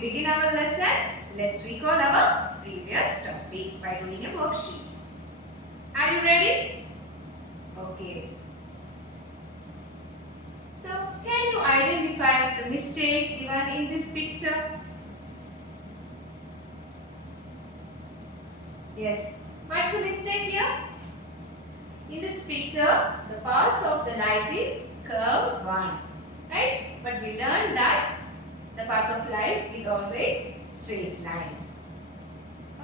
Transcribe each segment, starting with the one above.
begin our lesson, let's recall our previous topic by doing a worksheet. Are you ready? Okay. So, can you identify the mistake given in this picture? Yes. What's the mistake here? In this picture, the path of the light is curved one. Right? But we learned that the path of light is always straight line.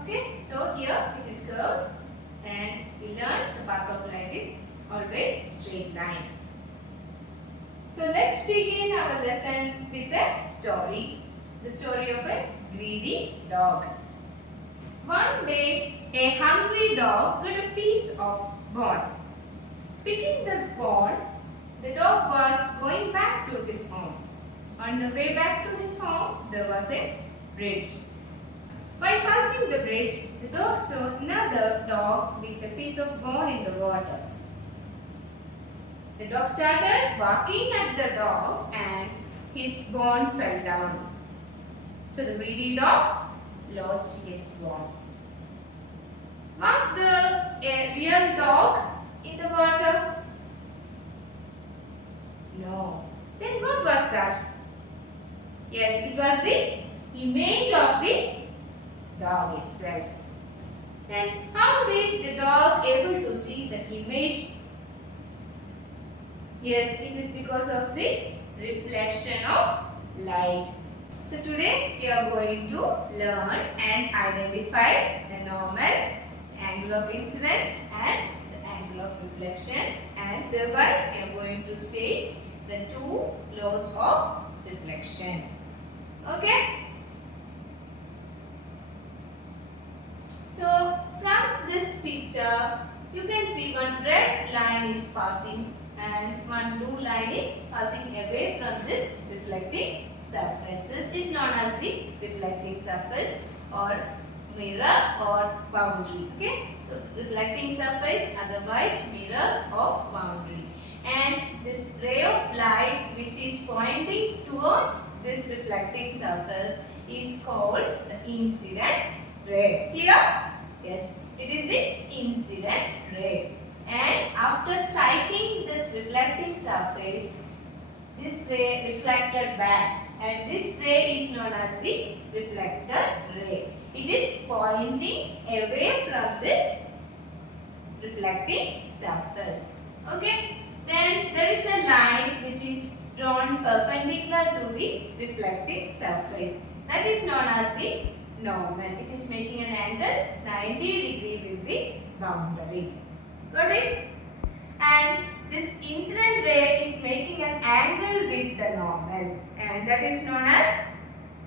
Okay? So, here it is curved and we learned the path of light is always straight line. So, let's begin our lesson with a story. The story of a greedy dog. One day, a hungry dog got a piece of bone. Picking the bone, the dog was going back to his home. On the way back to his home, there was a bridge. By passing the bridge, the dog saw another dog with a piece of bone in the water. The dog started barking at the dog and his bone fell down. So the greedy dog lost his bone. Was a real dog in the water? No. Then what was that? Yes, it was the image of the dog itself. Then how did the dog able to see that image? Yes, it is because of the reflection of light. So today we are going to learn and identify the normal, angle of incidence and the angle of reflection, and thereby we are going to state the two laws of reflection. Okay? So from this picture you can see one red line is passing and one blue line is passing away from this reflecting surface. This is known as the reflecting surface or mirror or boundary. Okay, so reflecting surface, otherwise mirror or boundary. And this ray of light which is pointing towards this reflecting surface is called the incident ray. Clear? Yes, it is the incident ray. And after striking this reflecting surface, this ray reflected back, and this ray is known as the reflected ray. It is pointing away from the reflecting surface. Okay. Then there is a line which is drawn perpendicular to the reflecting surface. That is known as the normal. It is making an angle 90 degree with the boundary. Got it? And this incident ray is making an angle with the normal, and that is known as,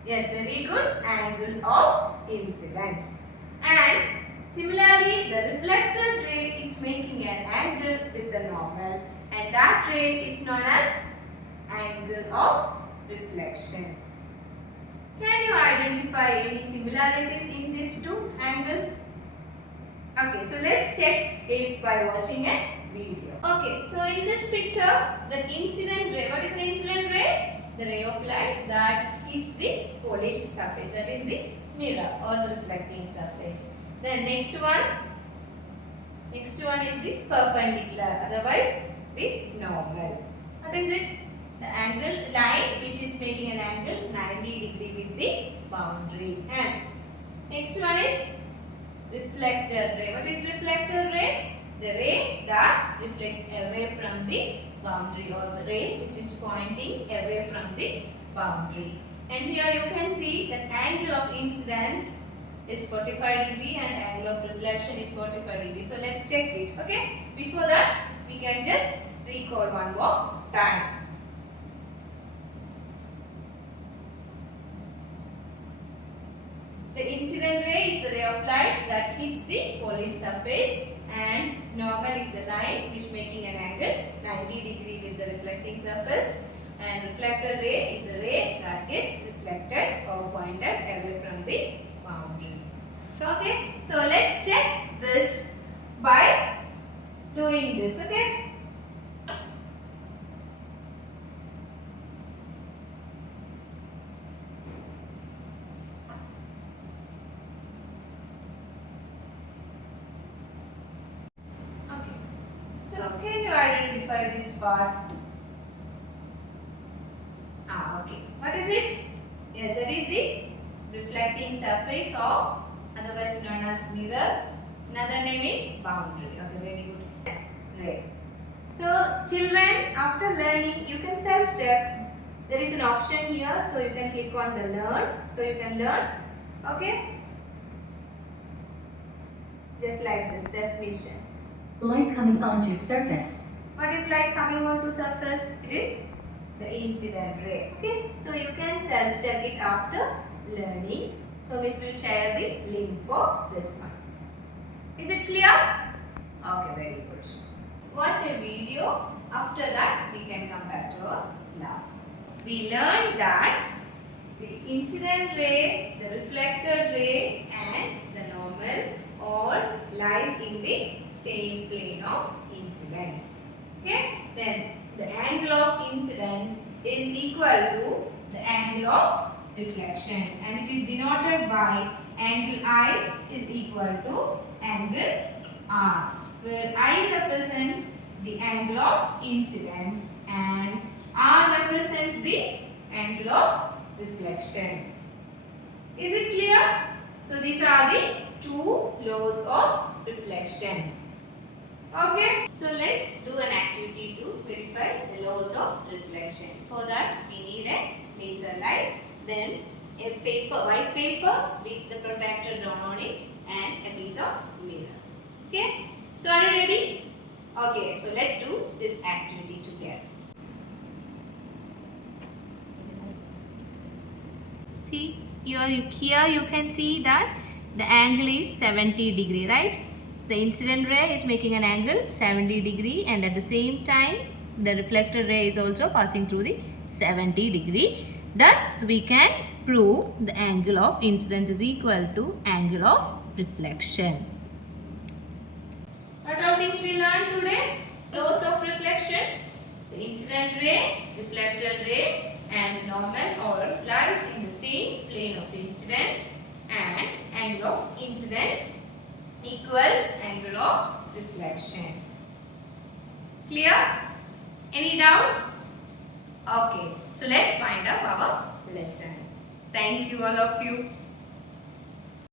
yes, very good, angle of incidence. And similarly, the reflected ray is making an angle with the normal, and that ray is known as angle of reflection. Can you identify any similarities in these two angles? Okay, so let's check it by watching a video. Okay, so in this picture, the incident ray, what is the incident ray? The ray of light that hits the polished surface, that is the mirror or the reflecting surface. Then next one is the perpendicular, otherwise the normal. What is it? The angle line which is making an angle 90 degree with the boundary. And next one is reflector ray. What is reflector ray? The ray that reflects away from the boundary, or the ray which is pointing away from the boundary. And here you can see that angle of incidence is 45 degree and angle of reflection is 45 degree. So let's check it. Okay. Before that, we can just recall one more time. The incident ray is the ray of light that hits the polished surface, and normal is the line which making an angle 90 degree with the reflecting surface, and reflected ray is the ray that gets reflected or pointed away from the boundary. Okay, so let's check this by doing this. Okay. part. Okay. What is it? Yes, that is the reflecting surface or otherwise known as mirror. Another name is boundary. Okay, very good. Right. So, children, after learning, you can self-check. There is an option here, so you can click on the learn. So, you can learn. Okay. Just like this definition. Light coming onto surface. What is light coming onto surface? It is the incident ray. Okay. So, you can self-check it after learning. So, Miss will share the link for this one. Is it clear? Okay, very good. Watch a video. After that, we can come back to our class. We learned that the incident ray, the reflected ray and the normal all lies in the same plane of incidence. Okay? Then the angle of incidence is equal to the angle of reflection and it is denoted by angle I is equal to angle R, where I represents the angle of incidence and R represents the angle of reflection. Is it clear? So these are the two laws of reflection. Okay. So let's do an activity to verify the laws of reflection. For that we need a laser light, then a white paper with the protractor drawn on it and a piece of mirror. Okay. So are you ready? Okay. So let's do this activity together. See, here you can see that the angle is 70 degree, right? The incident ray is making an angle 70 degree and at the same time the reflected ray is also passing through the 70 degree. Thus, we can prove the angle of incidence is equal to angle of reflection. What all things we learned today? Laws of reflection, the incident ray, reflected ray and normal all lies in the same plane of incidence and angle of incidence equals angle of reflection. Clear? Any doubts? Okay, so let's find out our lesson. Thank you all of you.